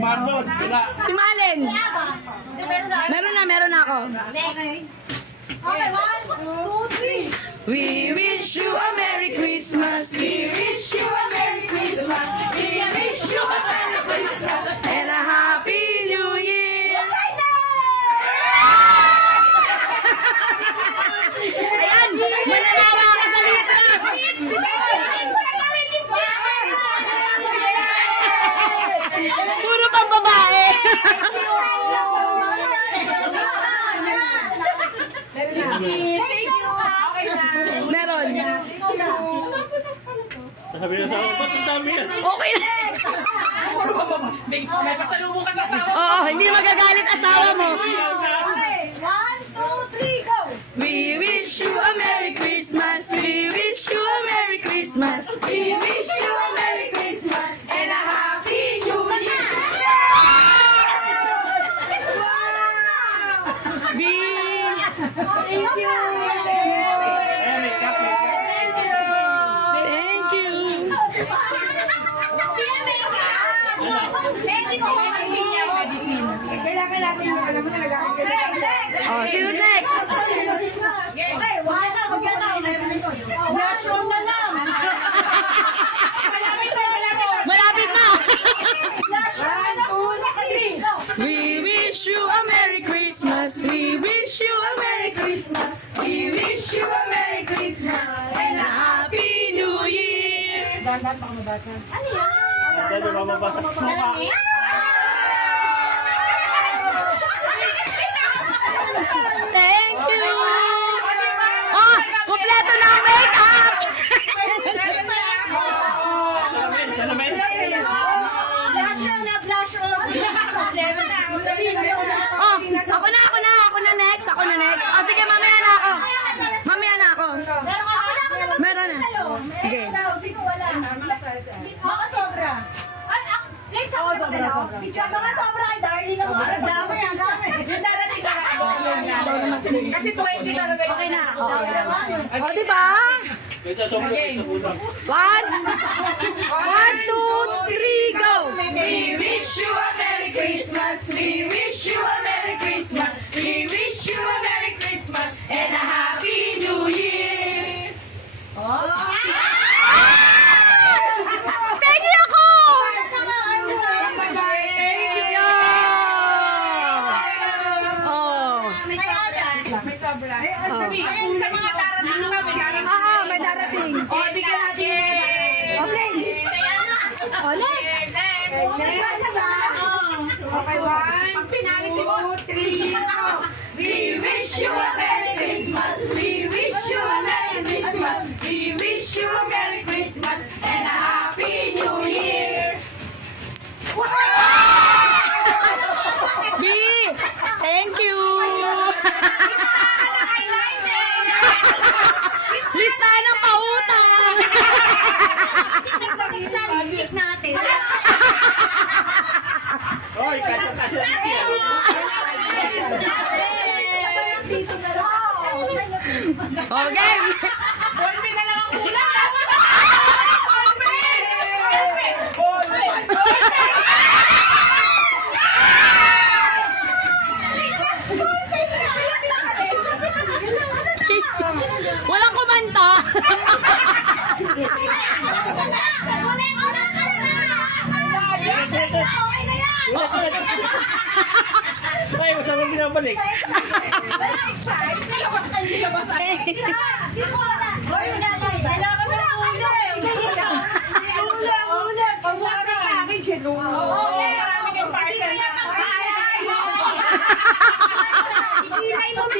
Marlon. Si Malen. Meron na ako. Okay, 1, 2, 3. We wish you a Merry Christmas. We wish you a Merry Christmas. We wish you a Merry Christmas and a Happy New Year. Ayan, mananawa ka sa litra. Puro pang babae. Meron. Sabi na sa ako, ba't ang dami yan? Okay na. May pasalubong ka sa asawa. Oo, hindi magagalit asawa mo. Okay, 1, 2, 3, go! We wish you a Merry Christmas. We wish you a Merry Christmas. We wish you a Merry Christmas and a Happy New Year. Thank you. Eh, may cup, may cup. Thank you. Oh, sino next? Okay, 1, 2, 3. Last one na lang. Malapit na. Last one na una kayo. We wish you a Merry Christmas. We wish you a Merry Christmas. We wish you a Merry Christmas and a Happy New Year. Dahan-dahan pa mabasa. Ano yan? Ang dami mamabasa. Dalamin? Thank you. Oh, kompleto na ang makeup. Salamin. Flash on na, flash on. Oh, ako na next. Oh, sige, mamaya na ako. Meron na. Sige. Sino wala? Baka sobra. Ay, next ako sobra. Baka sobra kay Darlene ako. Dami yan, dami. Yung darating na ako. Kasi 20 talaga. Okay na. Oh, di ba? May sasombrang ito una. 1, 2, 3, go! We wish you a Merry Christmas. We wish you a Merry Christmas. We wish you a Merry Christmas and a Happy New Year. Thank you ako! Oh. May sobra. Ayun, sa mga darating na may darating. May darating. Oh, bigyan natin. Oh, thanks. Okay, 1. Pag pinali si boss. 3, we wish you a Merry Christmas. We wish you a Merry Christmas. We wish you a Merry Christmas and a Happy New Year. B, thank you. Lista ng pautang. Stick natin. Oy, kasya-kasya. Dito na lang. Okay. Bolpe na lang ang kulang. Walang kumanta. Ay, masama binabalik. Ulang. Pag-ulang package. Marami kang parcel na. Hinay mo, B.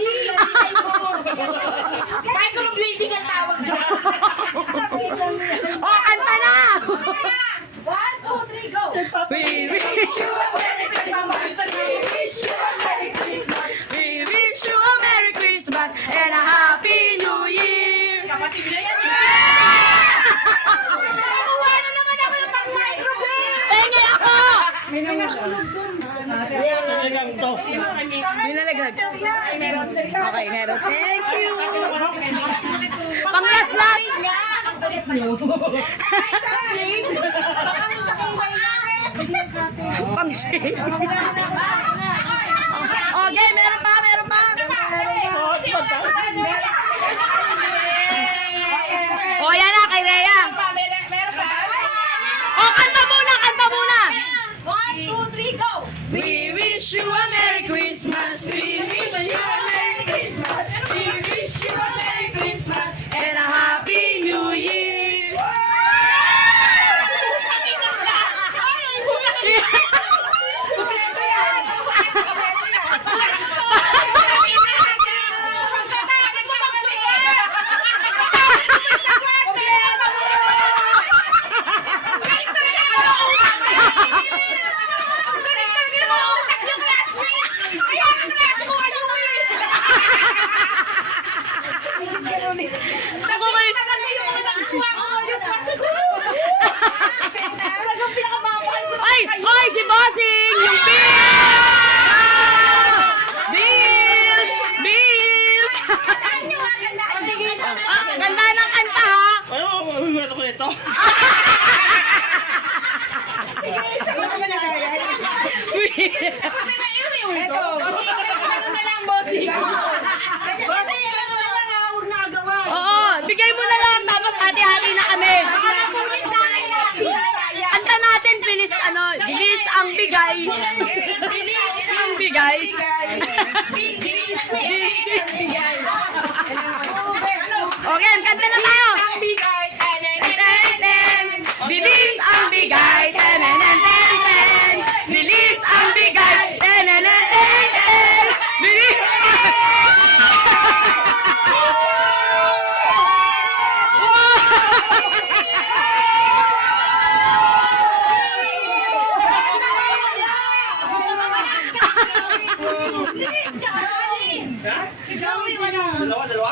Microblading ang tawag na. Oh, kanta na. 1, 2, 3, go! We wish you a Merry Christmas. We wish you a Merry Christmas. We wish you a Merry Christmas and a Happy New Year. Kapatid na yan. Nakuha na naman ako ng pang-microblade. Pengi ako. May nakakulog dun. Talagang to. Minalaglag. Ay, meron. Okay, meron. Thank you. Pang last. Ay, sa Pang-shake. Okay, meron pa, meron pa. Oh, sipag ka. O, yan na, kay Rhea. Meron pa? O, kanta muna, kanta muna. 1, 2, 3, go! We wish you a Merry Christmas. We wish you a Merry Christmas. We wish you a Merry Christmas and a Happy New Year. Kompleto yan. Kompleto yan. Ako may... Ay! Ay! Si Bossing! Yung Bills! Bills! Bills! Ganda ng kanta ha! Ano, mabigat ako nito. Oo, bigay mo na lang tapos hati-hati na kami. Kanta natin, bilis bilis ang bigay. Ang bigay. Okay, kanta na tayo. Bilis ang bigay. Ten-ten-ten-ten. Bilis ang bigay. Ten-ten-ten-ten. Bilis. Ha? Si Joey, wala. Dalawa.